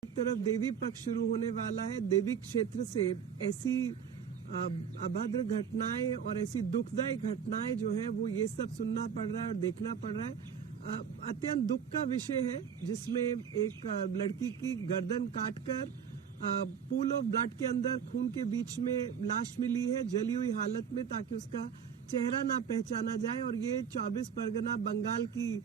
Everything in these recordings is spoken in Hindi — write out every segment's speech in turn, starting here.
एक तरफ देवी पक्ष शुरू होने वाला है। देवी क्षेत्र से ऐसी अभद्र घटनाएं और ऐसी दुखदायी घटनाएं जो है वो ये सब सुनना पड़ रहा है और देखना पड़ रहा है। अत्यंत दुख का विषय है जिसमें एक लड़की की गर्दन काटकर पूल ऑफ ब्लड के अंदर खून के बीच में लाश मिली है जली हुई हालत में, ताकि उसका चेहरा ना पहचाना जाए। और ये 24 परगना बंगाल की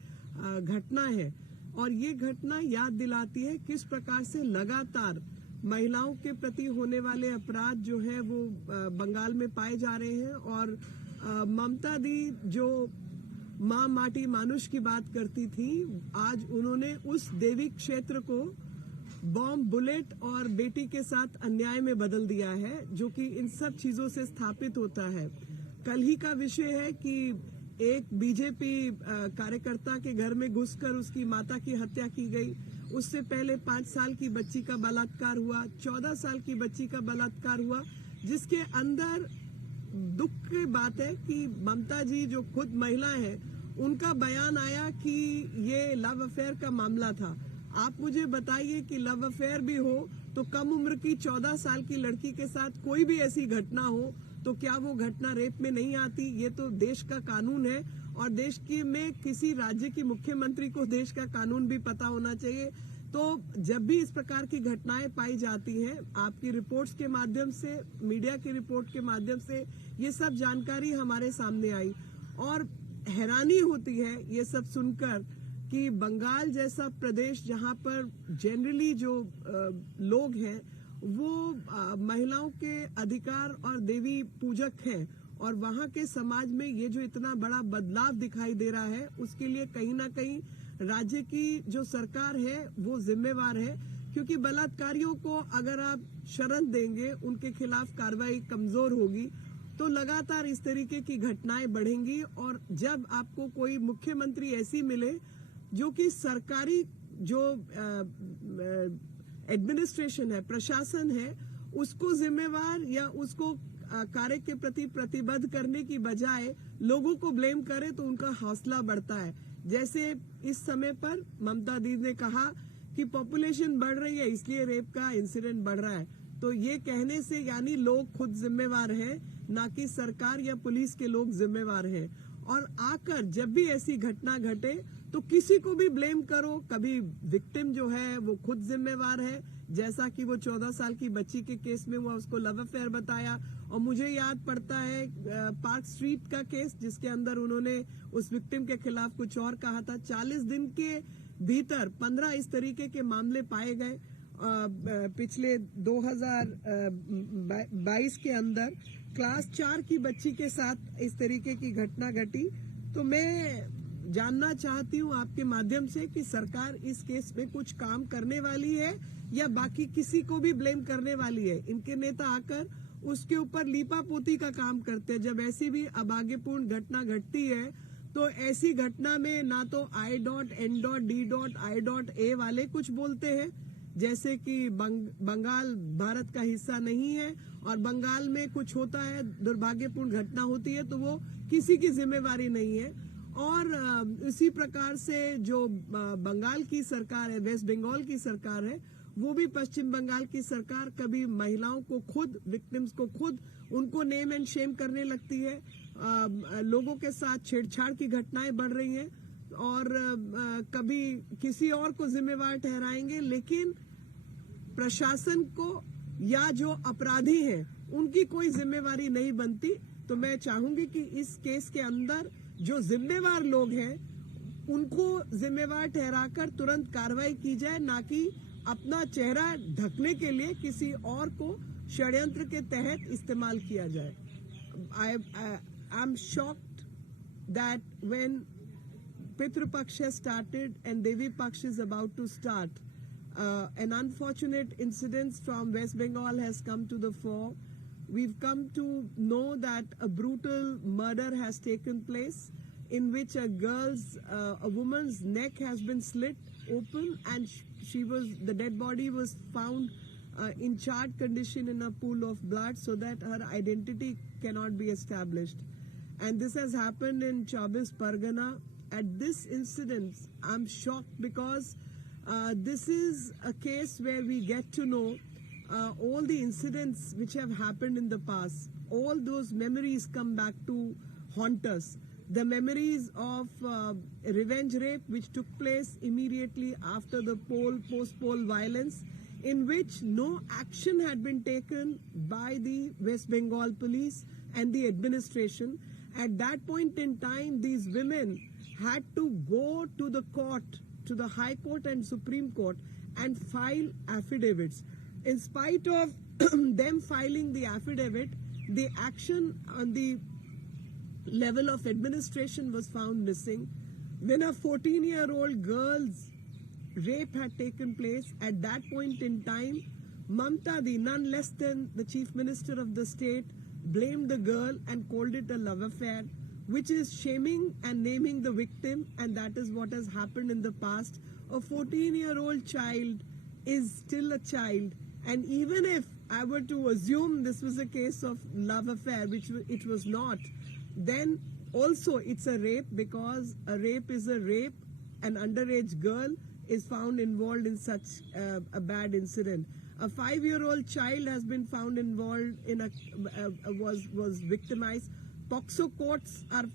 घटना है और ये घटना याद दिलाती है किस प्रकार से लगातार महिलाओं के प्रति होने वाले अपराध जो है वो बंगाल में पाए जा रहे हैं। और ममता दी जो माँ माटी मानुष की बात करती थी, आज उन्होंने उस देवी क्षेत्र को बॉम्ब बुलेट और बेटी के साथ अन्याय में बदल दिया है, जो कि इन सब चीजों से स्थापित होता है। कल ही का विषय है कि एक बीजेपी कार्यकर्ता के घर में घुसकर उसकी माता की हत्या की गई। उससे पहले 5 साल की बच्ची का बलात्कार हुआ, 14 साल की बच्ची का बलात्कार हुआ, जिसके अंदर दुख की बात है कि ममता जी जो खुद महिला है, उनका बयान आया कि ये लव अफेयर का मामला था। आप मुझे बताइए कि लव अफेयर भी हो तो कम उम्र की 14 साल की लड़की के साथ कोई भी ऐसी घटना हो तो क्या वो घटना रेप में नहीं आती? ये तो देश का कानून है और देश की में किसी राज्य की मुख्यमंत्री को देश का कानून भी पता होना चाहिए। तो जब भी इस प्रकार की घटनाएं पाई जाती हैं, आपकी रिपोर्ट्स के माध्यम से, मीडिया की रिपोर्ट के माध्यम से ये सब जानकारी हमारे सामने आई और हैरानी होती है ये सब सुनकर कि बंगाल जैसा प्रदेश जहां पर जनरली जो लोग हैं वो महिलाओं के अधिकार और देवी पूजक हैं, और वहां के समाज में ये जो इतना बड़ा बदलाव दिखाई दे रहा है, उसके लिए कहीं ना कहीं राज्य की जो सरकार है वो जिम्मेवार है। क्योंकि बलात्कारियों को अगर आप शरण देंगे, उनके खिलाफ कार्रवाई कमजोर होगी, तो लगातार इस तरीके की घटनाएं बढ़ेंगी। और जब आपको कोई मुख्यमंत्री ऐसी मिले जो कि सरकारी जो एडमिनिस्ट्रेशन है, प्रशासन है, उसको जिम्मेवार या उसको कार्य के प्रति प्रतिबद्ध करने की बजाय लोगों को ब्लेम करे, तो उनका हौसला बढ़ता है। जैसे इस समय पर ममता दीदी ने कहा कि पॉपुलेशन बढ़ रही है इसलिए रेप का इंसिडेंट बढ़ रहा है, तो ये कहने से यानी लोग खुद जिम्मेवार हैं, ना कि सरकार या पुलिस के लोग जिम्मेवार हैं। और आकर जब भी ऐसी घटना घटे तो किसी को भी ब्लेम करो, कभी विक्टिम जो है वो खुद जिम्मेवार है, जैसा कि वो 14 साल की बच्ची के केस में हुआ, उसको लव अफेयर बताया। और मुझे याद पड़ता है पार्क स्ट्रीट का केस, जिसके अंदर उन्होंने उस विक्टिम के खिलाफ कुछ और कहा था। 40 दिन के भीतर 15 इस तरीके के मामले पाए गए। पिछले 2022 के अंदर क्लास 4 की बच्ची के साथ इस तरीके की घटना घटी। तो मैं जानना चाहती हूँ आपके माध्यम से कि सरकार इस केस में कुछ काम करने वाली है या बाकी किसी को भी ब्लेम करने वाली है। इनके नेता आकर उसके ऊपर लीपापोती का काम करते हैं। जब ऐसी भी अभाग्यपूर्ण घटना घटती है तो ऐसी घटना में ना तो I.N.D.I.A वाले कुछ बोलते हैं, जैसे कि बंगाल भारत का हिस्सा नहीं है और बंगाल में कुछ होता है, दुर्भाग्यपूर्ण घटना होती है तो वो किसी की जिम्मेवारी नहीं है। और इसी प्रकार से जो बंगाल की सरकार है, वेस्ट बंगाल की सरकार है, वो भी पश्चिम बंगाल की सरकार कभी महिलाओं को खुद, विक्टिम्स को खुद उनको नेम एंड शेम करने लगती है। लोगों के साथ छेड़छाड़ की घटनाएं बढ़ रही हैं और कभी किसी और को जिम्मेवार ठहराएंगे, लेकिन प्रशासन को या जो अपराधी हैं उनकी कोई जिम्मेवारी नहीं बनती। तो मैं चाहूंगी कि इस केस के अंदर जो जिम्मेवार लोग हैं उनको जिम्मेवार ठहराकर तुरंत कार्रवाई की जाए, ना कि अपना चेहरा ढकने के लिए किसी और को षड्यंत्र के तहत इस्तेमाल किया जाए। I am shocked that when Pitru Paksha started and Devi Paksha is about to start, an unfortunate incident from West Bengal has come to the fore. We've come to know that a brutal murder has taken place in which a woman's neck has been slit open and the dead body was found in charred condition in a pool of blood, so that her identity cannot be established. And this has happened in 24 Pargana. At this incident, I'm shocked because This is a case where we get to know all the incidents which have happened in the past. All those memories come back to haunt us. The memories of revenge rape which took place immediately after the post-poll violence, in which no action had been taken by the West Bengal police and the administration. At that point in time, these women had to go to the court, to the High Court and Supreme Court, and file affidavits. In spite of them filing the affidavit, the action on the level of administration was found missing. When a 14-year-old girl's rape had taken place, at that point in time, Mamta, the none less than the Chief Minister of the state, blamed the girl and called it a love affair, which is shaming and naming the victim, and that is what has happened in the past. A 14-year-old child is still a child, and even if I were to assume this was a case of love affair, which it was not, then also it's a rape, because a rape is a rape. An underage girl is found involved in such a bad incident. A 5-year-old child has been found involved in was victimized. POCSO courts are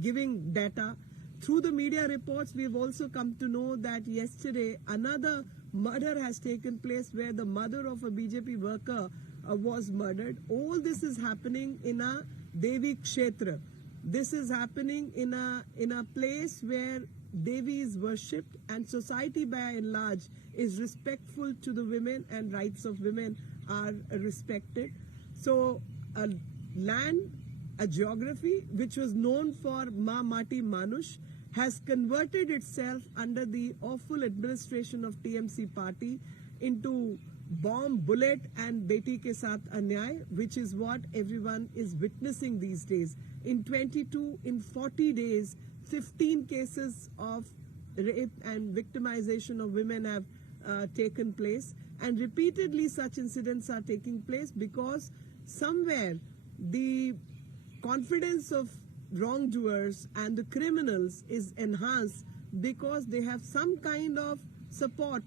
giving data. Through the media reports, we have also come to know that yesterday another murder has taken place where the mother of a BJP worker was murdered. All this is happening in a Devi Kshetra. This is happening in a place where Devi is worshipped, and society by and large is respectful to the women, and rights of women are respected. So a land, a geography which was known for Ma Mati Manush has converted itself under the awful administration of TMC party into bomb, bullet and beti ke saath anyay, which is what everyone is witnessing these days. In 40 days, 15 cases of rape and victimization of women have taken place, and repeatedly such incidents are taking place because somewhere the confidence of wrongdoers and the criminals is enhanced because they have some kind of support,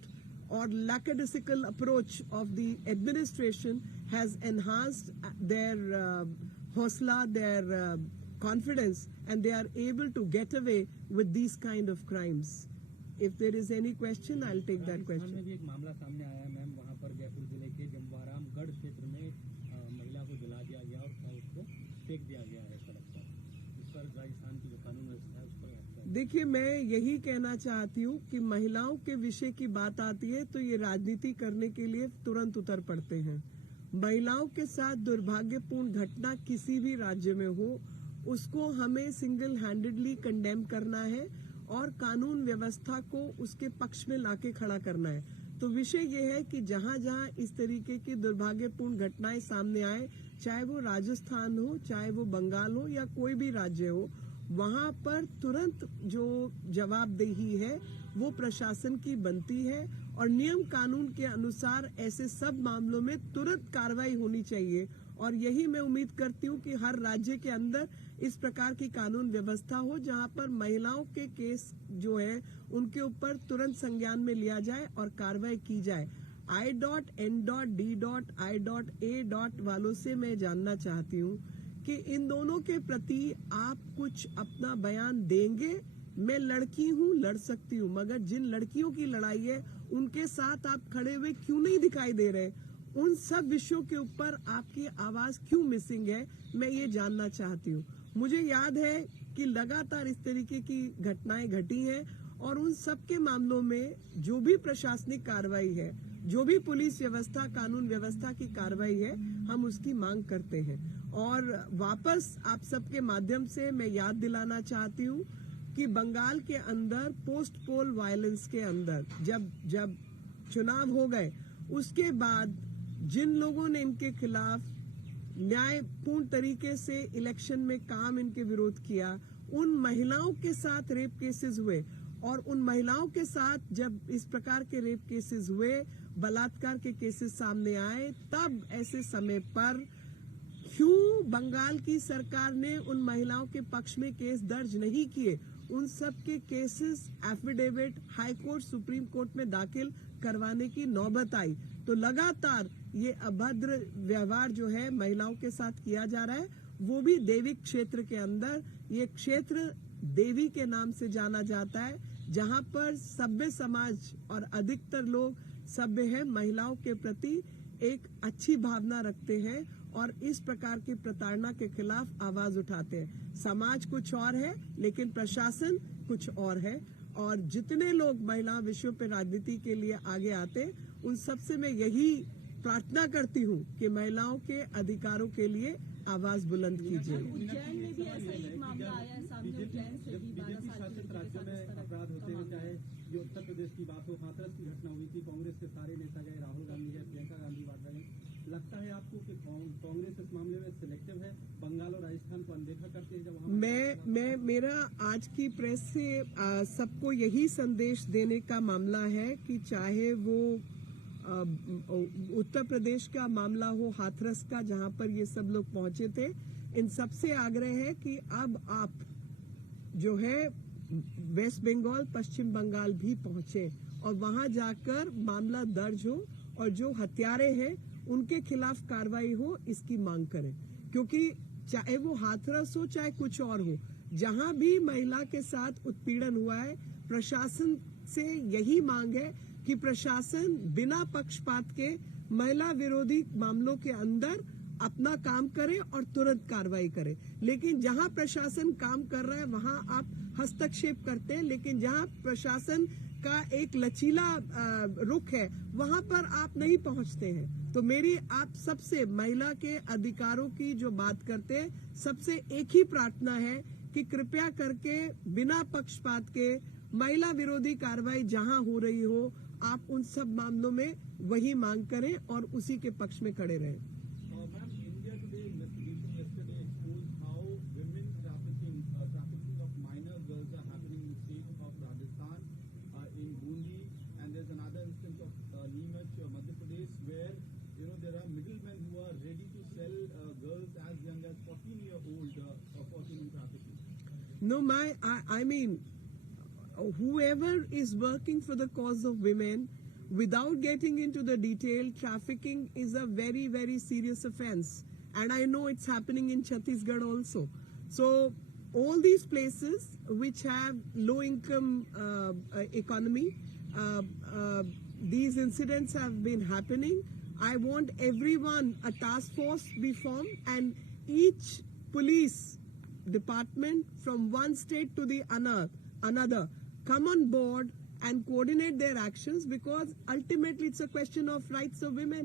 or lackadaisical approach of the administration has enhanced their hosla, their confidence, and they are able to get away with these kind of crimes. If there is any question, I'll take that question. में भी एक मामला सामने आया है मैम, वहाँ पर जयपुर जिले के जमवारामगढ़ क्षेत्र में महिला को जला दिया गया और उसको फेंक दिया गया है सड़क पर। इस पर राजस्थान की जो कानून व्यवस्था है उस पर देखिए, मैं यही कहना चाहती हूँ कि महिलाओं के विषय की बात आती है तो ये राजनीति करने के लिए तुरंत उतर पड़ते हैं। महिलाओं के साथ दुर्भाग्यपूर्ण घटना किसी भी राज्य में हो, उसको हमें सिंगल हैंडेडली कंडेम करना है और कानून व्यवस्था को उसके पक्ष में लाके खड़ा करना है। तो विषय ये है कि जहां जहां इस तरीके की दुर्भाग्यपूर्ण घटनाएं सामने आए, चाहे वो राजस्थान हो, चाहे वो बंगाल हो या कोई भी राज्य हो, वहां पर तुरंत जो जवाबदेही है वो प्रशासन की बनती है और नियम कानून के अनुसार ऐसे सब मामलों में तुरंत कार्रवाई होनी चाहिए। और यही मैं उम्मीद करती हूँ कि हर राज्य के अंदर इस प्रकार की कानून व्यवस्था हो जहां पर महिलाओं के केस जो है उनके ऊपर तुरंत संज्ञान में लिया जाए और कार्रवाई की जाए। I.N.D.I.A. वालों से मैं जानना चाहती हूँ कि इन दोनों के प्रति आप कुछ अपना बयान देंगे। मैं लड़की हूँ, लड़ सकती हूँ, मगर जिन लड़कियों की लड़ाई है उनके साथ आप खड़े हुए क्यों नहीं दिखाई दे रहे? उन सब विषयों के ऊपर आपकी आवाज क्यों मिसिंग है, मैं ये जानना चाहती हूँ। मुझे याद है कि लगातार इस तरीके की घटनाएं घटी हैं और उन सब के मामलों में जो भी प्रशासनिक कार्रवाई है, जो भी पुलिस व्यवस्था, कानून व्यवस्था की कार्रवाई है, हम उसकी मांग करते हैं। और वापस आप सबके माध्यम से मैं याद दिलाना चाहती हूँ कि बंगाल के अंदर पोस्ट पोल वायलेंस के अंदर जब चुनाव हो गए, उसके बाद जिन लोगों ने इनके खिलाफ न्यायपूर्ण तरीके से इलेक्शन में काम इनके विरोध किया, उन महिलाओं के साथ रेप केसेस हुए और उन महिलाओं के साथ जब इस प्रकार के रेप केसेस हुए, बलात्कार के केसेस सामने आए, तब ऐसे समय पर क्यों बंगाल की सरकार ने उन महिलाओं के पक्ष में केस दर्ज नहीं किए? उन सब के cases affidavit high court supreme court में दाखिल करवाने की नौबत आई। तो लगातार ये अभद्र व्यवहार जो है महिलाओं के साथ किया जा रहा है, वो भी देवी क्षेत्र के अंदर। ये क्षेत्र देवी के नाम से जाना जाता है, जहां पर सभ्य समाज और अधिकतर लोग सभ्य है, महिलाओं के प्रति एक अच्छी भावना रखते हैं और इस प्रकार की प्रताड़ना के खिलाफ आवाज उठाते हैं। समाज कुछ और है लेकिन प्रशासन कुछ और है, और जितने लोग महिला विषयों पर राजनीति के लिए आगे आते हैं, उन सबसे मैं यही प्रार्थना करती हूँ कि महिलाओं के अधिकारों के लिए आवाज बुलंद कीजिए। उज्जैन में भी ऐसा एक मामला आया है सामने, उज्जैन से भी 12 साल शासित राज्यों में अपराध होते हुए, चाहे ये उत्तर प्रदेश की बात हो, हाथरस की घटना हुई थी, कांग्रेस के सारे नेता गए, राहुल गांधी गए, प्रियंका गांधी वाड्रा गई। लगता है आपको कि कांग्रेस इस मामले में सिलेक्टिव है, बंगाल और राजस्थान को अनदेखा करती है? जब मैं मेरा आज की प्रेस से सबको यही संदेश देने का मामला है कि चाहे वो उत्तर प्रदेश का मामला हो, हाथरस का, जहां पर ये सब लोग पहुंचे थे, इन सबसे आग्रह है कि अब आप जो है वेस्ट बंगाल, पश्चिम बंगाल भी पहुंचे और वहां जाकर मामला दर्ज हो और जो हत्यारे हैं उनके खिलाफ कार्रवाई हो, इसकी मांग करें। क्योंकि चाहे वो हाथरस हो चाहे कुछ और हो, जहां भी महिला के साथ उत्पीड़न हुआ है, प्रशासन से यही मांग है कि प्रशासन बिना पक्षपात के महिला विरोधी मामलों के अंदर अपना काम करे और तुरंत कार्रवाई करे। लेकिन जहां प्रशासन काम कर रहा है वहां आप हस्तक्षेप करते हैं, लेकिन जहां प्रशासन का एक लचीला रुख है वहां पर आप नहीं पहुंचते हैं। तो मेरी आप सबसे महिला के अधिकारों की जो बात करते हैं, सबसे एक ही प्रार्थना है कि कृपया करके बिना पक्षपात के महिला विरोधी कार्रवाई जहां हो रही हो, आप उन सब मामलों में वही मांग करें और उसी के पक्ष में खड़े रहें। No, I mean, whoever is working for the cause of women, without getting into the detail, trafficking is a very, very serious offense. And I know it's happening in Chhattisgarh also. So all these places which have low income economy, these incidents have been happening. I want everyone, a task force be formed, and each police department from one state to the another come on board and coordinate their actions, because ultimately it's a question of rights of women.